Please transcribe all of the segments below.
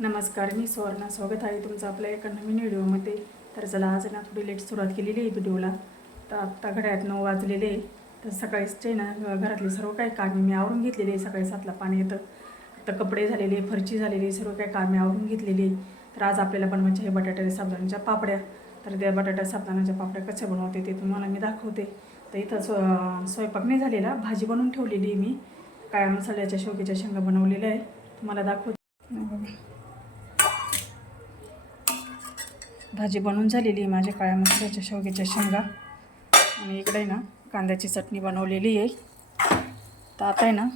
नमस्कार मी सुवर्णा. स्वागत आहे तुमचं आपल्या एका नवीन व्हिडिओमध्ये. तर चला आज ना थोडी लेट सुरुवात केलेली आहे व्हिडिओला. तर आत्ता घड्यात नऊ वाजलेले आहे. तर सकाळीच ना घरातले सर्व काही कामे मी आवरून घेतलेली आहे. सकाळी सातला पाणी येतं. तर कपडे झालेले फरची झालेली सर्व काही कामे आवरून घेतलेली तर आज आपल्याला बनवायचे म्हणजे आहे बटाट्याच्या साबुदाण्याच्या पापड्या. तर त्या बटाट्या साबुदाण्याच्या पापड्या कशा बनवते ते तुम्हाला मी दाखवते. तर इथं स्व स्वयंपाक नाही झालेला. भाजी बनवून ठेवलेली आहे मी. काय मसाल्याच्या शेवग्याच्या शेंगा बनवलेल्या आहे तुम्हाला दाखवते हे बघा. भाजी बनवून झालेली आहे माझ्या काळ्या मसाल्याच्या शेवग्याच्या शेंगा. आणि इकडे आहे ना कांद्याची चटणी बनवलेली आहे. तर आता आहे ना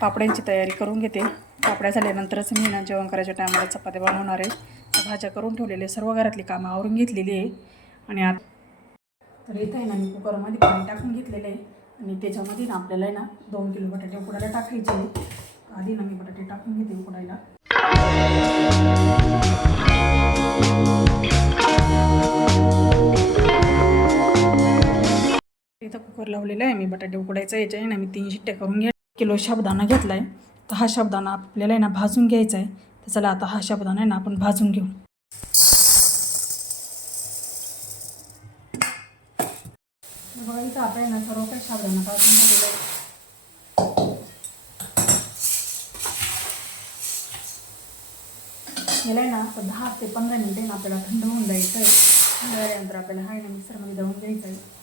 पापड्यांची तयारी करून घेते. पापड्या झाल्यानंतरच मी ना जेवण करायच्या टायमाला चपात्या बनवणार आहे. तर भाज्या करून ठेवलेले सर्व घरातली कामं आवरून घेतलेली आहे. आणि आत तर इथं आहे ना मी कुकरमध्ये पाणी टाकून घेतलेलं आहे. आणि त्याच्यामध्ये ना आपल्याला आहे ना दोन किलो बटाटे उकडायला टाकायचे आधी ना मी बटाटे टाकून घेते उकडायला. कुकर लावलेलं आहे. मी बटाटे उकडायचं याच्या आहे ना मी तीन शिट्ट्या करून घ्या किलो शाबदाना घेतला आहे तर हा शाबदाना आपल्याला आहे ना भाजून घ्यायचा आहे. तर चला आता हा शाबदाना आहे ना आपण भाजून घेऊ. बघा इथं आपण आहे ना सर्व काही शाबदाना भाजून झालेलं आहे. याला आहे ना आता दहा ते पंधरा मिनटं ना आपल्याला थंड होऊन जायचं आहे. थंड झाल्यानंतर आपल्याला हाय ना मिक्सरमध्ये जाऊन घ्यायचं आहे.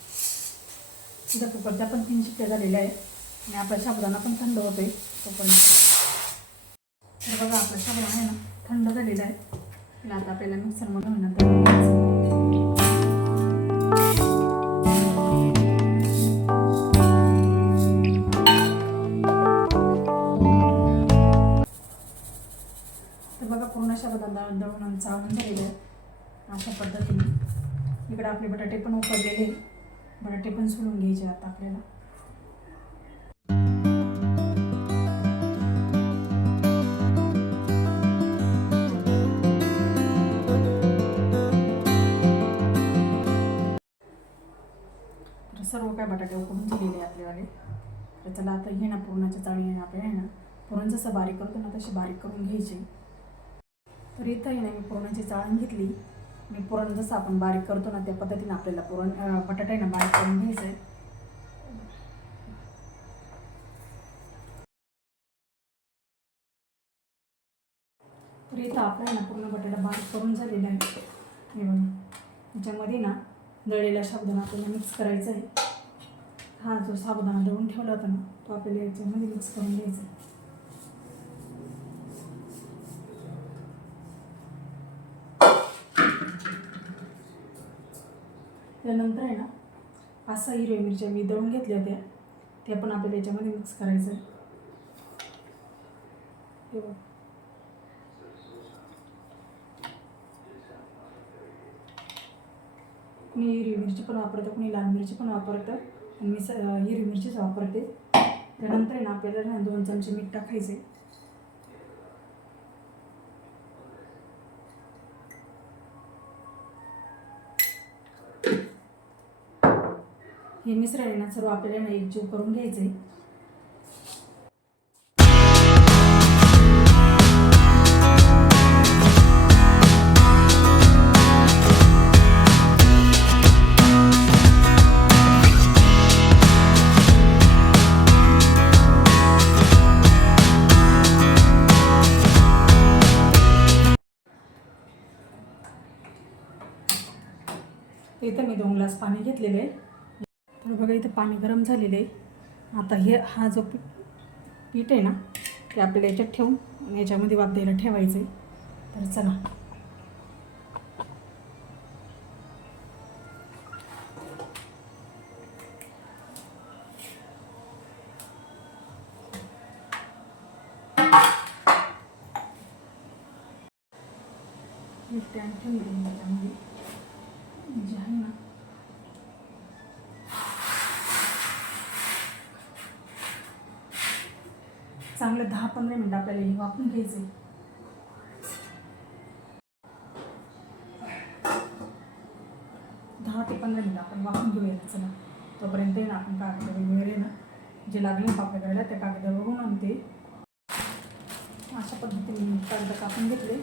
तिथं कुकरच्या पण तीन शिट्ट्या झालेल्या आहे आणि आपला शाबुदाना पण थंड होतोय तोपर्यंत. तर बघा आपला साबुदाणा आहे ना थंड झालेला आहे. तिला आता आपल्याला मिक्सरमध्ये मग ना दळून तर बघा पूर्ण साबुदाणा दळून चाळून झालेलं आहे. अशा पद्धतीने. इकडे आपले बटाटे पण उकडलेले बटाटे पण सोडून घ्यायचे आता आपल्याला. सर्व काय बटाटे उकडून दिलेले आहे आपल्यावाले. तर चला आता हे ना पुरणाच्या चाळी आहे आपल्या आपल्याला आहे ना. पुरण जसं बारीक करतो ना तशी बारीक करून घ्यायची. तर इथं आहे ना मी पुरणाची चाळण घेतली. मी पुरण जसं आपण बारीक करतो ना त्या पद्धतीने आपल्याला पुरण बटाट्यानं बटाटा आहे ना बारीक करून घ्यायचं आहे तर इथं आपलं ना पूर्ण बटाटा बारीक करून झालेला आहे. हे बघा त्याच्यामध्ये ना दळलेला साबुदाणा आपल्याला मिक्स करायचा आहे हा जो साबुदाणा दळून ठेवला होता ना तो आपल्याला याच्यामध्ये मिक्स करून घ्यायचा आहे त्यानंतर आहे ना पाच सहा हिरव्या मिरच्या मी दळून घेतल्या होत्या. त्या पण आपल्याला याच्यामध्ये मिक्स करायचं आहे. हे बघ. कुणी हिरवी मिरची पण वापरतं कुणी लाल मिरची पण वापरतं आणि मी स हिरवी मिरचीच वापरते. त्यानंतर आहे ना आपल्याला दोन चमचे मीठ टाकायचे हे मिश्रण ना सर्व आपल्याला एकजीव करून घ्यायचं आहे इथं मी दोन ग्लास पाणी घेतलेले आहे. तर बघा इथं पाणी गरम झालेलं आहे. आता हे हा जो पी पीठ आहे ना ते आपल्याला याच्यात ठेवून आणि याच्यामध्ये वाप द्यायला ठेवायचं आहे. तर चला. हे चांगलं दहा पंधरा मिनटं आपल्याला हे वापरून घ्यायचं आहे दहा ते पंधरा मिनटं आपण वापरून घेऊया चला. तोपर्यंत येईल ना आपण कागद वगैरे ना जे लागले करायला त्या कागदावर बघून आणते. अशा पद्धतीने कागद कापून घेतले.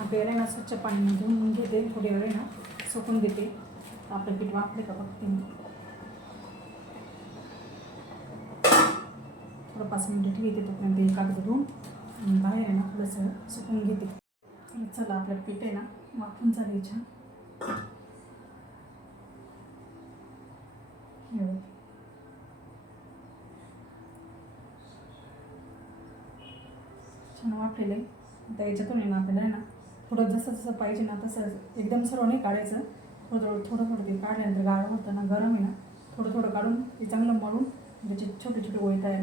आपल्याला ना स्वच्छ पाणी धुवून घेते थोड्या वेळ ना सुकून घेते. आपलं पीठ वापले का बघते थोडं पाच मिनटं ठेवते तोपर्यंत हे कागद धुवून आणि बाहेर आहे ना थोडंसं सुकून घेते. चला आपलं पीठ आहे ना वाफून चालेल छान छान वाटलेलं आहे. आता याच्यातून आहे ना आपल्याला आहे ना थोडं जसं जसं पाहिजे ना तसं एकदम सर्व नाही काढायचं. थोडं थोडं थोडं थोडं ते काढल्यानंतर गाळं होतं ना गरम आहे ना थोडं थोडं काढून ते चांगलं मळून त्याचे छोटे छोटे गोळे तयार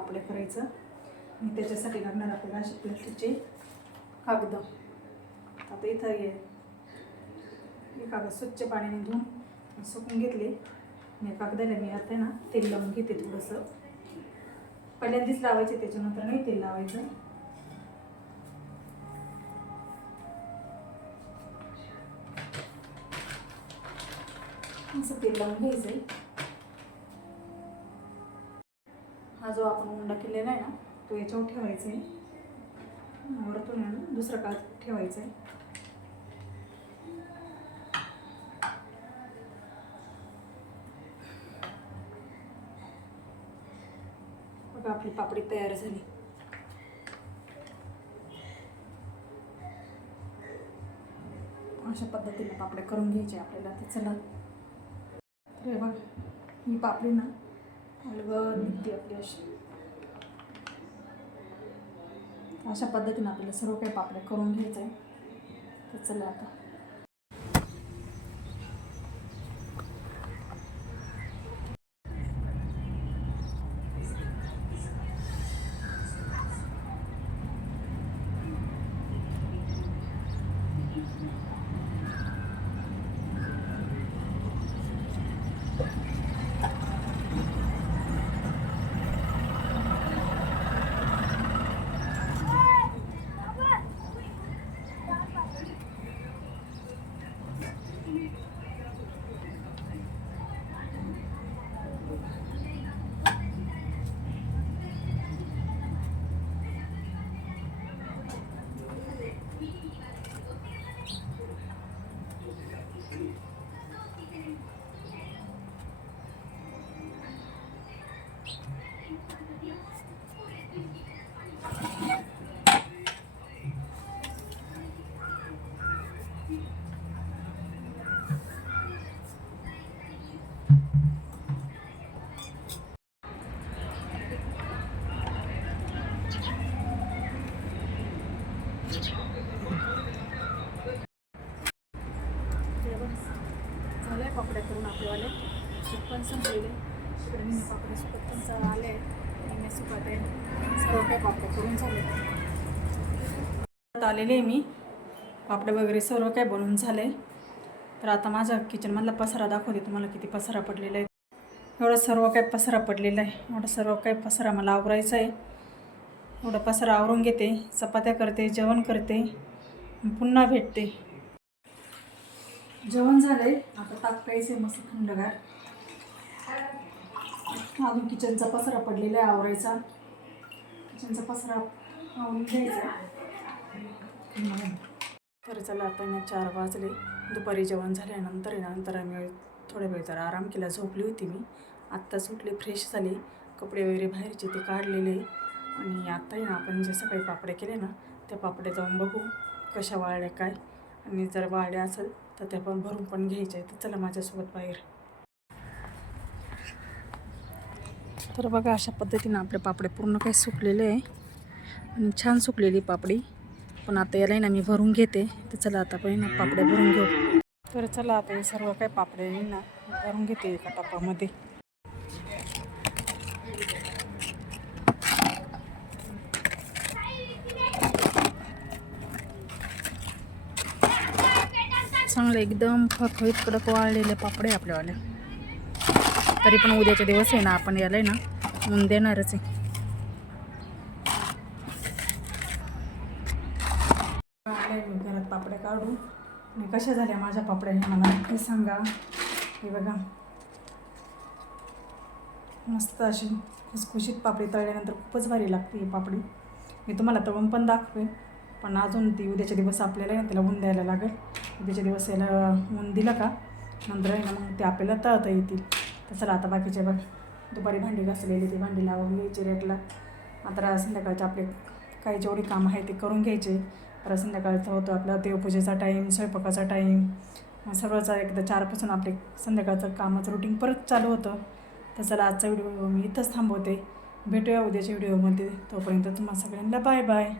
पापड्या करायचं. आणि त्याच्यासाठी लागणार आपल्याला असे प्लास्टिकचे कागद. आता इथं हे हे कागद स्वच्छ पाण्याने धुवून सुकून घेतले. आणि कागदाला मी आता ना तेल लावून घेते थोडंसं. पहिल्यांदाच लावायचे त्याच्यानंतर नाही तेल लावायचं. असं तेल लावून घ्यायचं आहे हा जो आपण उंडा केलेला आहे ना तो याच्यावर ठेवायचा आहे. वरतून दुसरा दुसरं काळ ठेवायचं आहे. बघा आपली पापडी तयार झाली. अशा पद्धतीने पापड्या करून घ्यायच्या आपल्याला ते चला. तर बघ ही पापडी ना अलगद निघते आपली अशी अशा पद्धतीने आपल्याला सर्व काही पापड्या करून घ्यायचं आहे तर चला आता. झाले कपडे करून आपल्यावाले पण संपलेले. कपडे मी आले आणि आहे. सर्व काही पापड्या करून झाले. आलेले आहे मी. पापडे वगैरे सर्व काय बनवून झाले. तर आता माझ्या किचनमधला पसारा दाखवते तुम्हाला किती पसारा पडलेला आहे. एवढं सर्व काय पसारा पडलेला आहे. एवढं सर्व काय पसारा मला आवरायचा आहे. एवढं पसारा आवरून घेते. चपात्या करते जेवण करते. पुन्हा भेटते. जेवण झालंय. आता ताक प्यायचे मस्त थंडगार. अजून किचनचा पसरा पडलेला आहे आवरायचा. किचनचा पसरा आवरून घ्यायचा. तर चला आता ना चार वाजले. दुपारी जेवण झाल्यानंतर ना नंतर आम्ही थोड्या वेळ जरा आराम केला. झोपली होती मी. आत्ता सुटले फ्रेश झाले. कपडे वगैरे बाहेरचे ते काढलेले. आणि आता ना आपण जे सकाळी पापड्या केले ना त्या पापड्या जाऊन बघू कशा वाळल्या काय. आणि जर वाळल्या असेल तर त्या पण भरून पण घ्यायच्या आहेत. तर चला माझ्यासोबत बाहेर. तर बघा अशा पद्धतीनं आपले पापडे पूर्ण काही सुकलेले आहे. आणि छान सुकलेली पापडी. पण आता याला ना मी भरून घेते. तर चला आता पण ना पापड्या भरून घेऊ. तर चला आता हे सर्व काही पापड्या ना भरून घेते एका टपामध्ये. चांगले एकदम खळखळीत कडक वाळलेले पापडे आपल्यावाले. तरी पण उद्याचे दिवस आहे ना आपण याला आहे ना ऊन देणारच आहे. मी घरात पापड्या काढू आणि कशा झाल्या माझ्या पापड्या हे मला? हे सांगा. हे बघा. मस्त अशी खुसखुशीत पापडी तळल्यानंतर खूपच भारी लागते ही पापडी. मी तुम्हाला तळून पण दाखवेन पण अजून ती उद्याचे दिवस आपल्याला तिला ना ऊन द्यायला लागेल. उद्याच्या दिवस याला ऊन दिलं का? नंतर आहे ना मग ते आपल्याला तळता येतील. तर चला आता बाकीचे बघ. दुपारी भांडी घासलेली ती भांडी लावून घ्यायची रेटला. आता संध्याकाळचे आपले काही जेवढी कामं आहे ते करून घ्यायचे. परत संध्याकाळचा होतो आपला देवपूजेचा टाईम स्वयंपाकाचा टाईम सर्वचा एकदा चारपासून आपले संध्याकाळचं कामाचं रुटीन परत चालू होतं. तर चला आजचा व्हिडिओ मी इथंच थांबवते. भेटूया उद्याच्या व्हिडिओमध्ये तोपर्यंत तुम्हाला सगळ्यांना बाय बाय